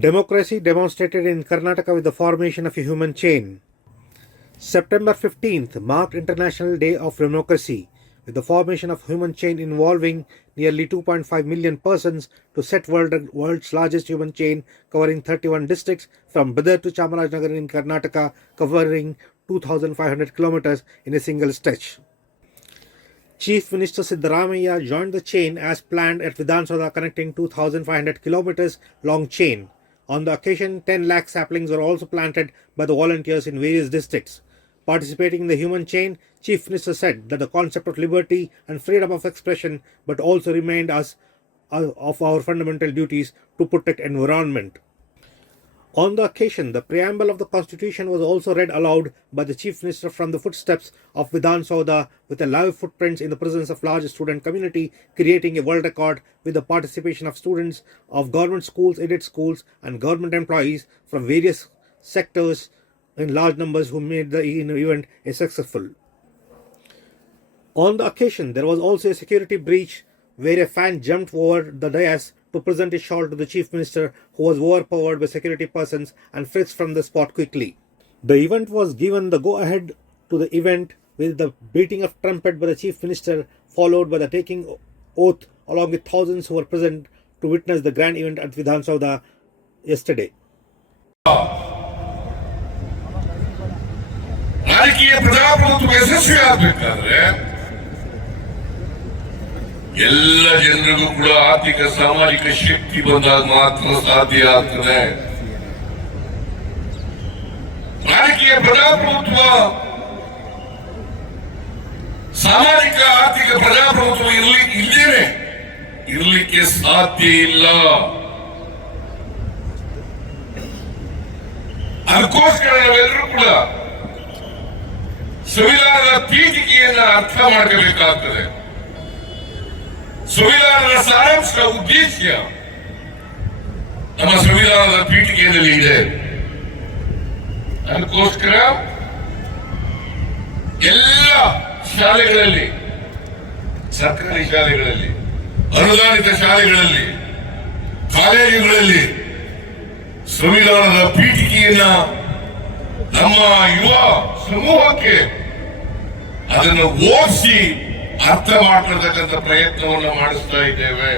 Democracy demonstrated in Karnataka with the formation of a human chain. September 15th marked International Day of Democracy with the formation of human chain involving nearly 2.5 million persons to set world's largest human chain covering 31 districts from Bidar to Chamarajanagar in Karnataka, covering 2,500 kilometers in a single stretch. Chief Minister Siddaramaiah joined the chain as planned at Vidhan Soudha, connecting 2,500 kilometers long chain. On the occasion, 10 lakh saplings were also planted by the volunteers in various districts. Participating in the human chain, Chief Minister said that the concept of liberty and freedom of expression but also remind us of our fundamental duties to protect environment. On the occasion, the preamble of the Constitution was also read aloud by the Chief Minister from the footsteps of Vidhan Soudha with a live footprints in the presence of large student community, creating a world record with the participation of students of government schools, aided schools and government employees from various sectors in large numbers who made the event a successful. On the occasion, there was also a security breach where a fan jumped over the dais to present a shawl to the Chief Minister, who was overpowered by security persons and frisked from the spot quickly. The event was given the go-ahead to the event with the beating of trumpet by the Chief Minister, followed by the taking oath along with thousands who were present to witness the grand event at Vidhan Soudha yesterday. ರಾಜಕೀಯ ಪ್ರಜಾಪ್ರಭುತ್ವ ಯಶಸ್ವಿ ಆಗಬೇಕಾದ್ರೆ ಎಲ್ಲ ಜನರಿಗೂ ಕೂಡ ಆರ್ಥಿಕ ಸಾಮಾಜಿಕ ಶಕ್ತಿ ಬಂದಾಗ ಮಾತ್ರ ಸಾಧ್ಯ ಆಗ್ತದೆ. ರಾಜಕೀಯ ಪ್ರಜಾಪ್ರಭುತ್ವ ಸಾಮಾಜಿಕ ಆರ್ಥಿಕ ಪ್ರಜಾಪ್ರಭುತ್ವ ಇಲ್ದೇನೆ ಇರಲಿಕ್ಕೆ ಸಾಧ್ಯ ಇಲ್ಲ. ಅದಕ್ಕೋಸ್ಕರ ನಾವೆಲ್ಲರೂ ಕೂಡ ಸಂವಿಧಾನದ ಪೀಠಿಕೆಯನ್ನು ಅರ್ಥ ಮಾಡಬೇಕಾಗ್ತದೆ. ಸಂವಿಧಾನದ ಸಾರಾಂಶ ಉದ್ದೇಶ ನಮ್ಮ ಸಂವಿಧಾನದ ಪೀಠಿಕೆಯಲ್ಲಿ ಇದೆ. ಅದಕ್ಕೋಸ್ಕರ ಎಲ್ಲ ಶಾಲೆಗಳಲ್ಲಿ, ಸರ್ಕಾರಿ ಶಾಲೆಗಳಲ್ಲಿ, ಅನುದಾನಿತ ಶಾಲೆಗಳಲ್ಲಿ, ಕಾಲೇಜುಗಳಲ್ಲಿ ಸಂವಿಧಾನದ ಪೀಠಿಕೆಯನ್ನ ನಮ್ಮ ಯುವ ಸಮೂಹಕ್ಕೆ ಅದನ್ನು ಓದಿಸಿ ಅರ್ಥ ಮಾಡ್ಕೊಳ್ತಕ್ಕಂಥ ಪ್ರಯತ್ನವನ್ನು ಮಾಡಿಸ್ತಾ ಇದ್ದೇವೆ.